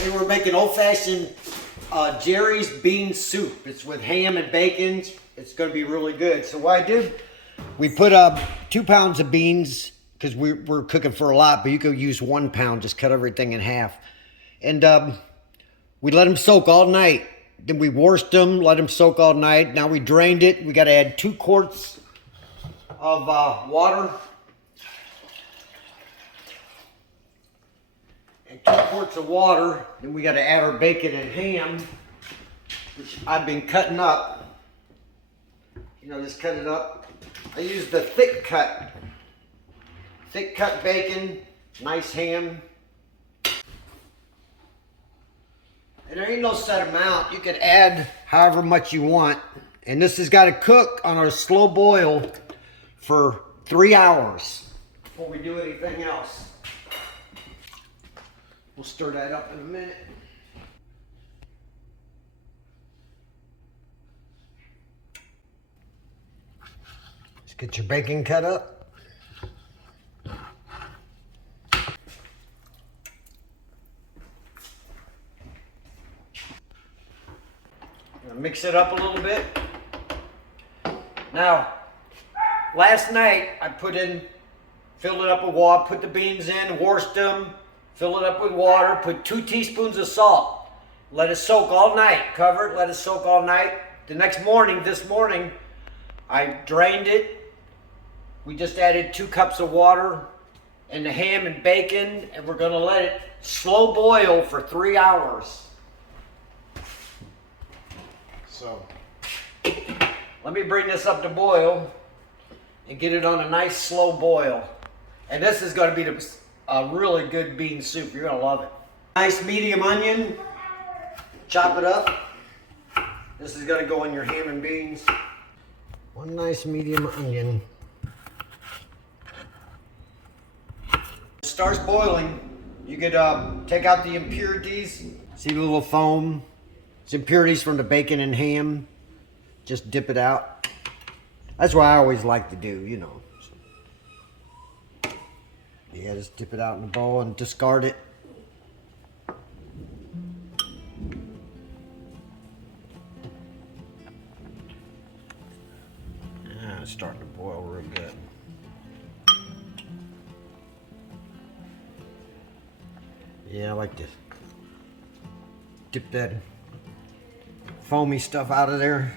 And we're making old-fashioned Jerry's bean soup. It's with ham and bacon. It's going to be really good. So what I did, we put 2 pounds of beans because we're cooking for a lot, but you could use 1 pound. Just cut everything in half. And we let them soak all night. Then we washed them, let them soak all night. Now we drained it. We got to add 2 quarts of water. And 2 quarts of water. Then we got to add our bacon and ham, which I've been cutting up. You know, just cut it up. I use the thick cut bacon, nice ham. And there ain't no set amount. You can add however much you want. And this has got to cook on a slow boil for 3 hours before we do anything else. We'll stir that up in a minute. Let's get your bacon cut up. Mix it up a little bit. Now, last night I filled it up with water, put the beans in, washed them, filled it up with water, put 2 teaspoons of salt. Let it soak all night. Cover it, let it soak all night. This morning, I drained it. We just added 2 cups of water and the ham and bacon, and we're gonna let it slow boil for 3 hours. So, let me bring this up to boil and get it on a nice slow boil. And this is going to be a really good bean soup. You're going to love it. Nice medium onion. Chop it up. This is going to go in your ham and beans. 1 nice medium onion. It starts boiling. You could take out the impurities. See the little foam? It's impurities from the bacon and ham. Just dip it out. That's what I always like to do, you know. So, yeah, just dip it out in the bowl and discard it. It's starting to boil real good. Yeah, I like to dip that foamy stuff out of there.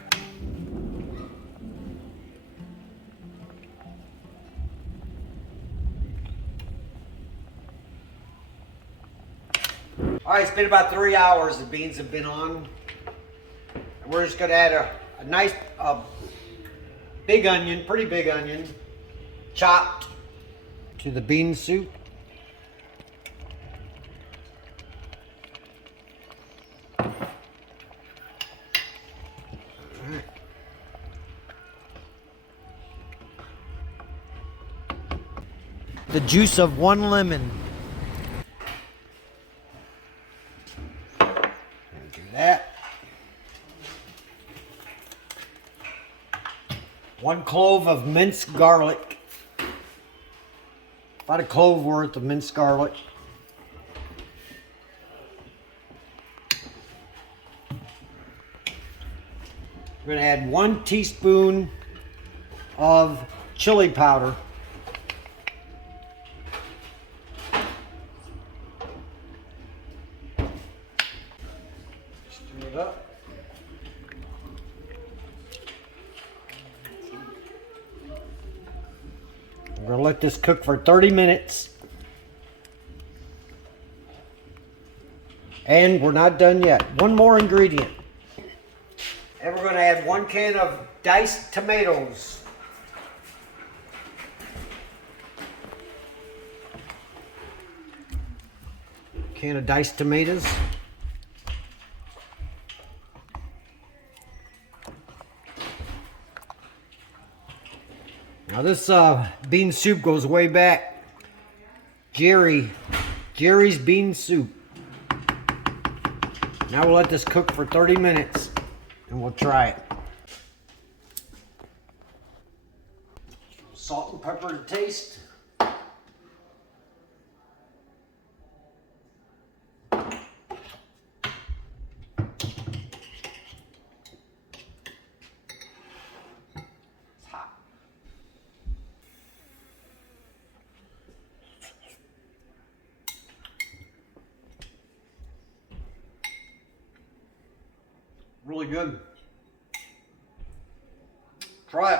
All right, it's been about 3 hours the beans have been on. And we're just gonna add a nice big onion, pretty big onion, chopped to the bean soup. The juice of 1 lemon. Do that. 1 clove of minced garlic. About a clove worth of minced garlic. We're going to add 1 teaspoon of chili powder. Stir it up. We're going to let this cook for 30 minutes. And we're not done yet. 1 more ingredient. And we're going to add 1 can of diced tomatoes. Can of diced tomatoes. Now this bean soup goes way back. Jerry's bean soup. Now we'll let this cook for 30 minutes and we'll try it. Salt and pepper to taste. Really good. Try it.